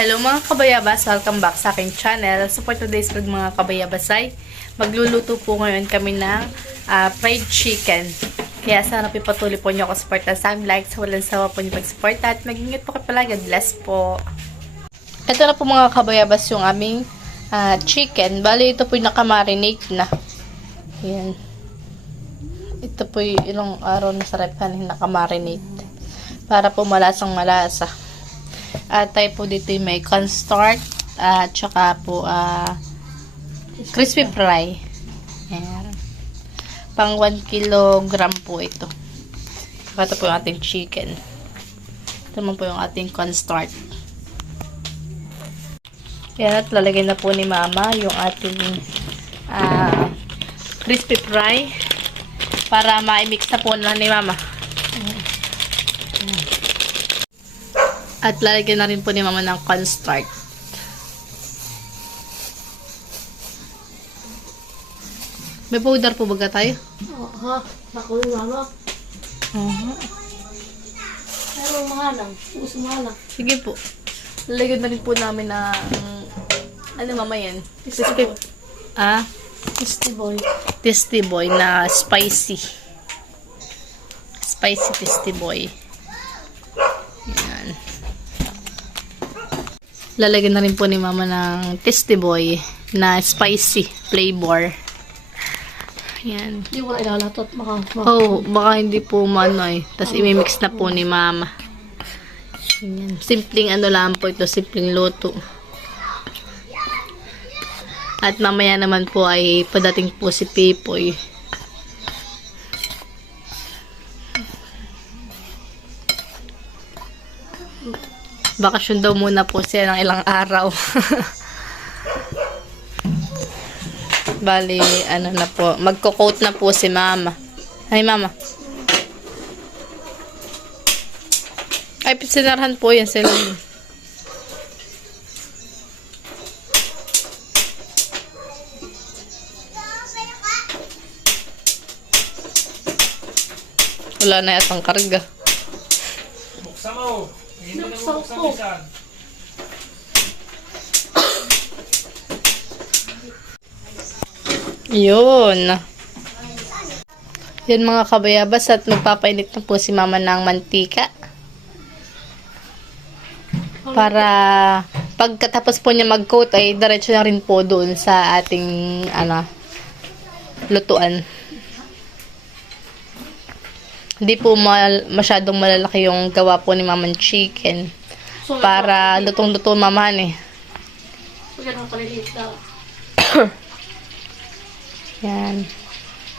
Hello mga kabayabas, welcome back sa aking channel. So for today's vlog mga kabayabas ay magluluto po ngayon kami ng fried chicken. Kaya sana pipatuloy po niyo ako support at sa like, sa walang sawa po niyo pag-support at mag-ingat po kayo palagi. God bless po. Ito na po mga kabayabas yung aming chicken. Bali ito po yung nakamarinate na. Ayan. Ito po yung ilang araw na sa repan nakamarinate. Para po malasang malasa. At tayo po dito may cornstarch at saka po crispy fry. Ayan. Pang 1 kilogram po ito. Ito po yung ating chicken. Ito naman po yung ating cornstarch. Ayan, at lalagay na po ni mama yung ating crispy fry para ma-mix na po na ni mama. At lalagyan na rin po ni mama ng cornstarch. May powder po baga tayo? Oo, ako yung mama. Pero mahalang. Puso mahalang. Sige po. Lalagyan na rin po namin ng ano mama yan? Tasty boy. Tasty boy. Tasty boy na spicy. Spicy tasty boy. Yan. Lalagyan na rin po ni mama ng tasty boy na spicy flavor. Yan. Hindi ko na ilalatot. Baka hindi po mano eh. Tapos imimix na po ni mama. Yan. Simpleng ano lang po ito. Simpleng luto. At mamaya naman po ay padating po si Pipoy. Bakasyon daw muna po siya ng ilang araw. Bali, ano na po. Magko-coat na po si mama. Ay, mama. Ay, sinarhan po yan sila. Wala na yatang karga. Buksan mo. Hindi na buksan. Yun. Yan mga kabayabas at magpapainit na po si mama ng mantika. Para pagkatapos po niya mag-coat ay diretso na rin po doon sa ating lutuan. Hindi po masyadong malalaki yung gawa po ni mamang chicken. Para lutong-luto mamahan eh. Yan.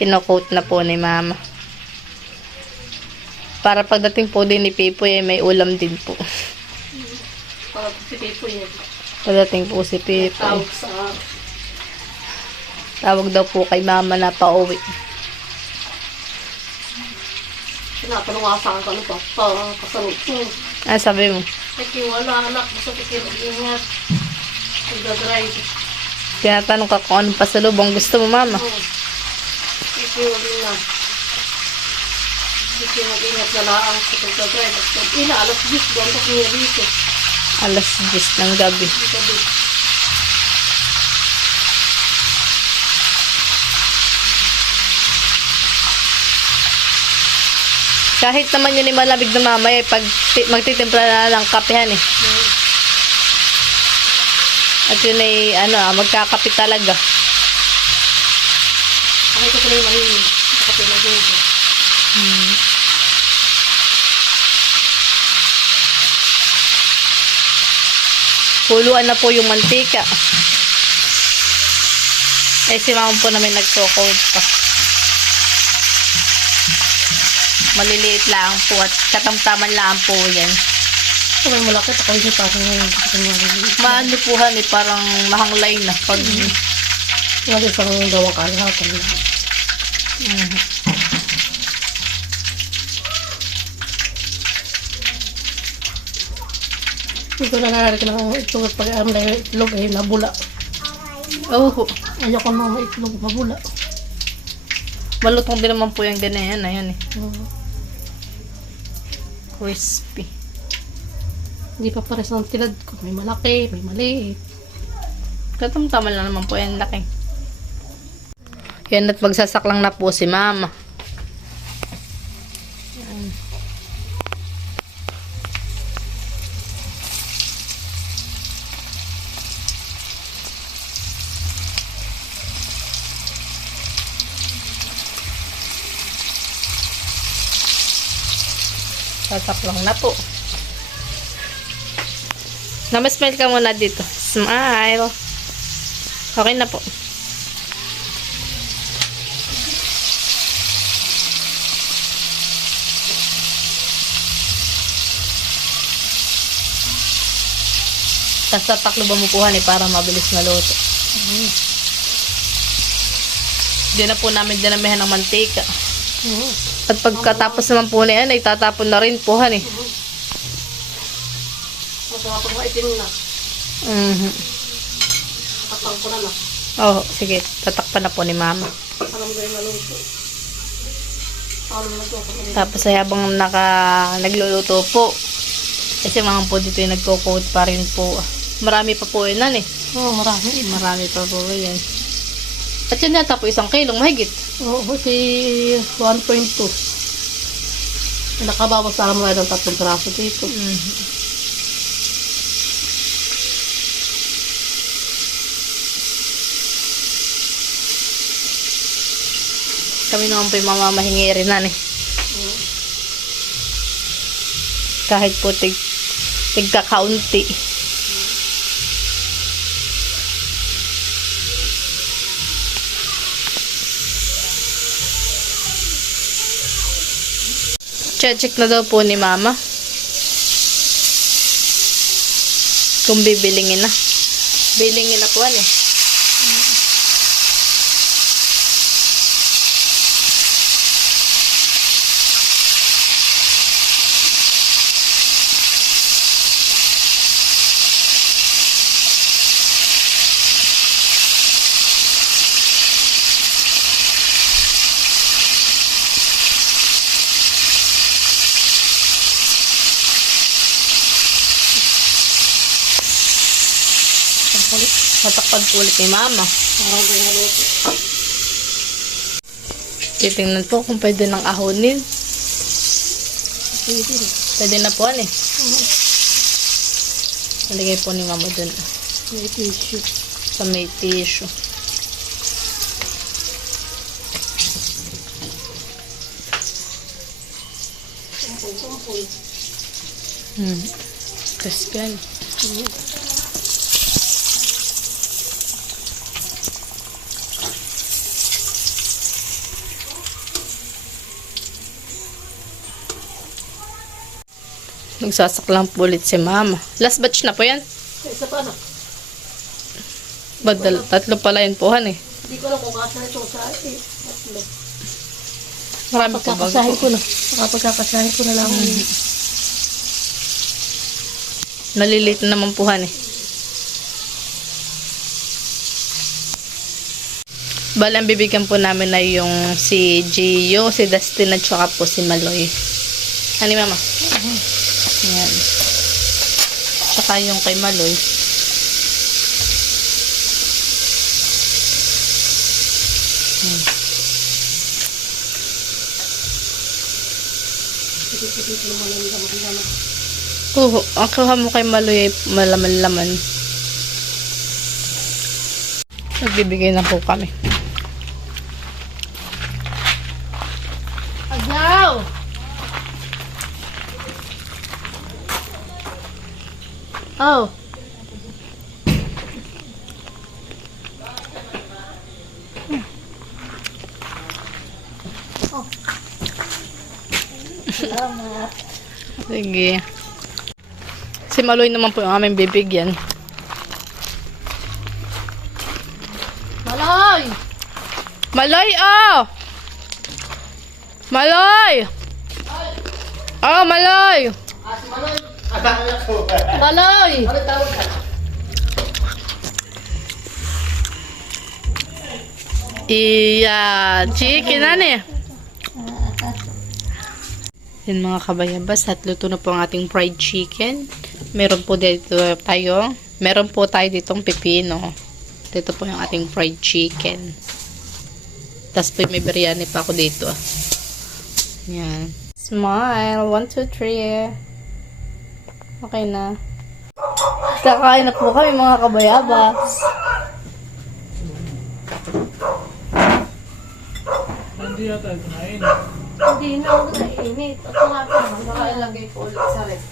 Kino-coat na po ni mama. Para pagdating po din ni Pipoy, may ulam din po. Pagdating po si Pipoy. Tawag daw po kay mama na pauwi. Tinatanungasan ka pa kasalot ko. Sabi mo? Kasi wala anak. Gusto ko mag-ingat. Pagdadrive. Tinatanong ka kung anong pasalubong gusto mo, mama. Kasi wala na. Kasi mag-ingat na laang sa pagdadrive. Alas 10 doon ko niya dito. Alas 10 ng gabi. Kahit naman yun ay malamig na mamaya, pag magtitimpla na lang kapehan eh. At yun ay, magkakape talaga. Ay, ito ko na yung mahilig. Kape na dito. Kuluan na po yung mantika. Si mama po namin nagko-coat pa. Maliliit lang po at katamtaman lang po yan. Ito may malaki. Ako hindi parang maliliit. Maano po han parang mahanglay na. Pag Wala isang gawang kalahatan na. Ito na nararik na itlog at pag-aram na itlog ay nabula. Ayaw ko mga itlog mabula. Malutong din naman po yung ganyan. Ayan eh. Crispy. Hindi pa pares ng tilad ko. May malaki, may maliit. Katamtaman lang naman po yan laki. Yan at magsasaklang na po si mama. Sasaklang na po. Namasmile ka muna dito. Smile. Okay na po. Tapos tataklo ba mo po para mabilis na luto. Hindi na po namin dinamihan ng mantika. At pagkatapos naman po na yan, ay tatapon na rin po Masarap pag maitim na. Katang ko na na. Oh, sige. Tatakpan na po ni mama. Alam ko yung naluto. Alam mo na ito. Tapos ay habang nagluluto po, kasi mga po dito yung nagko-coat pa rin po. Marami pa po yun Oo, marami. Marami pa po yan. At yan yata po 1 kilong mahigit. Oo, si 1.2. Nakabawas sa alam mo ng 3 piraso dito. Kami naman po yung mamamahingi rin kahit po tigka-kaunti. Check na daw po ni mama kung bibilingin na. Bilingin na po Matakpan po ulit ni mama. Parang ko yung naluto. Titingnan po kung pwede nang ahonin. Pwede rin. Pwede na po Nalagay po ni mama dun May tissue. sa may tissue. Sampol. Crispy yan. Nagsasaklang po ulit si mama. Last batch na po yan. Isa pa na. Badal, 3 pala yun po Hindi ko alam kung kasa ito sa akin. Marami po bago Pagkakasahin po. ko na. Pagkakasahin ko na lang. Nalilit na naman po Bale, ang bibigyan po namin na yung si Gio, si Dustin, at saka po si Maloy. Ano mama? Ayan. Tsaka yung kay Maloy. Oo, ang kuha mo kay Maloy ay malaman-laman. Nagbibigay na po kami. Agyaw! Oh. Salamat. Sige. Si Maloy naman po yung aming bibigyan. Maloy! Maloy, oh! Maloy! Oh, Maloy! Maloy! Iya, chicken Yan mga kabayabas, at luto na po ang ating fried chicken. Meron po dito tayo. Meron po tayo ditong pipino. Dito po yung ating fried chicken. Tapos po may biryani pa ako dito. Yan. Smile. 1, 2, 3. Okay na. Kakain na po kami mga kabayabas. Hindi yata ito kumain. Hindi na ako naiinit. At wala pa naman. Baka ilagay po ulit sa ref.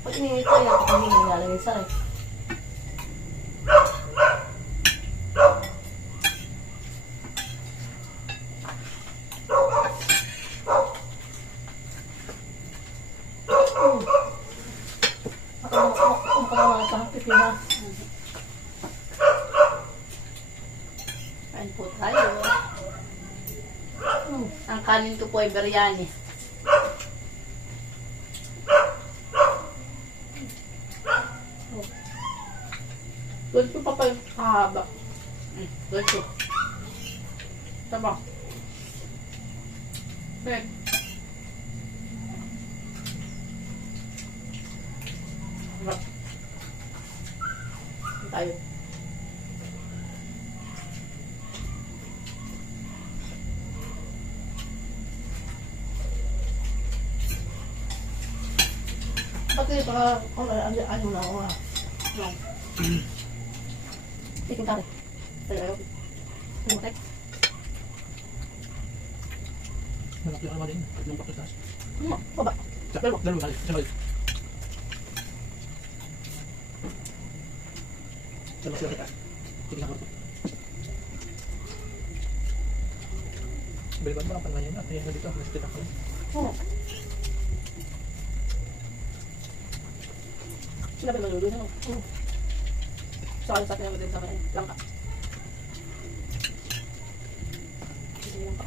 Pag ininit ko yan, hindi na nalagay sa ref. Kain po tayo. Ang kanin ko po ay biryani. Doon ko pa pa yung kahaba. Doon ko. Tama. Okay. Sarap. Tayo. Pati baka, ano na ako nga. Chicken curry. Ayaw. Tumutek. Malaki ang din. Tatlong pakitas. Baba. Dalawa balik. Dalawa. Dalawa pakitas. Tingnan ko. Balik ba ang pangalan at yan dito mas kita ko. Oo. Sila ba maluluto na? Oo. Saka sa akin din sa mga langka. Langka.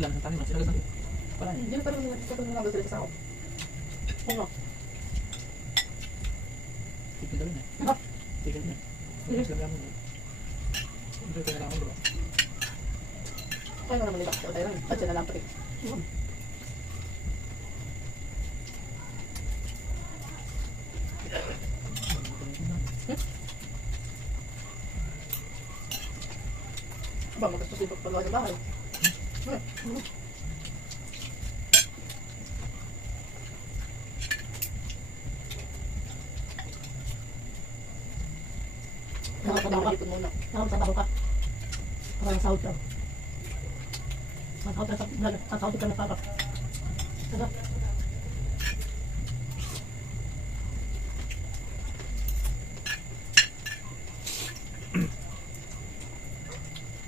Lang tayo mas sila para Hindi pa rin lang sila sa ako. Oo. tingin daw na. Ha? Tingin na. Hindi sila mo. Hindi ko na lang ako. Kaya naman nila. Tayo lang. At sila lang pati. Ba, magastos yung pagpagawa sa bahay. Nakakabaho ka. Nakakabaho ka. Parang sahod ka. Sahod ka na para. Sarap.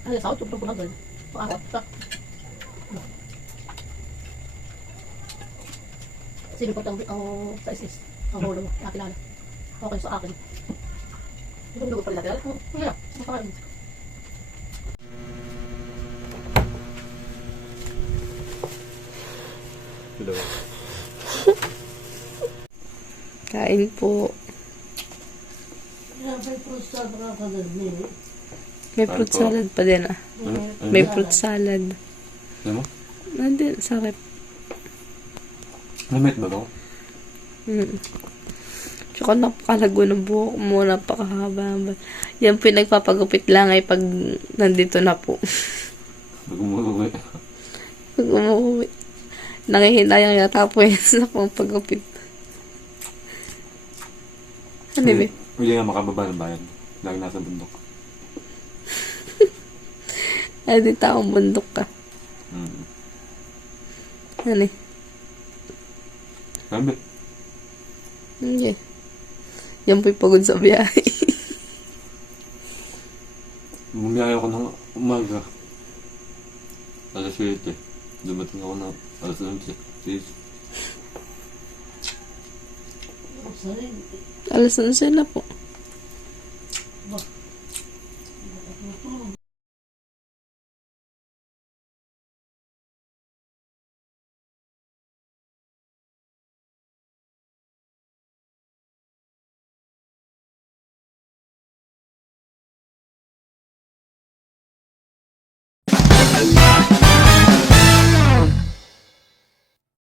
Ano, sahod yung pagbagal. Pakakot ka. Sige po ang sa isis. Ang holo mo. Nakilala. Okay sa akin. Hindi ko dugo pala natin. Kaya, makain. Hello. Kain po. May fruit salad pa din ah. May fruit salad. Ano mo? Nandun, sa rep. Namit ba daw? Tsaka napakalago ng buhok mo, napakahaba. Yan po yung nagpapagupit lang ay pag nandito na po. Pag umuwi. Pag umuwi. Nangihinayang yata po yan sa pagupit. Ano ba? Hindi nga makababa ng bayan. Lagi nasa bundok. Ay, di taong bundok ka. Ano eh? Sabi. Hindi. Yan po'y pagod sa biyahe. Bumiyaya ako ng umaga. Alas 7. Dumating ako ng alas 11. Alas 11 na po. Bye.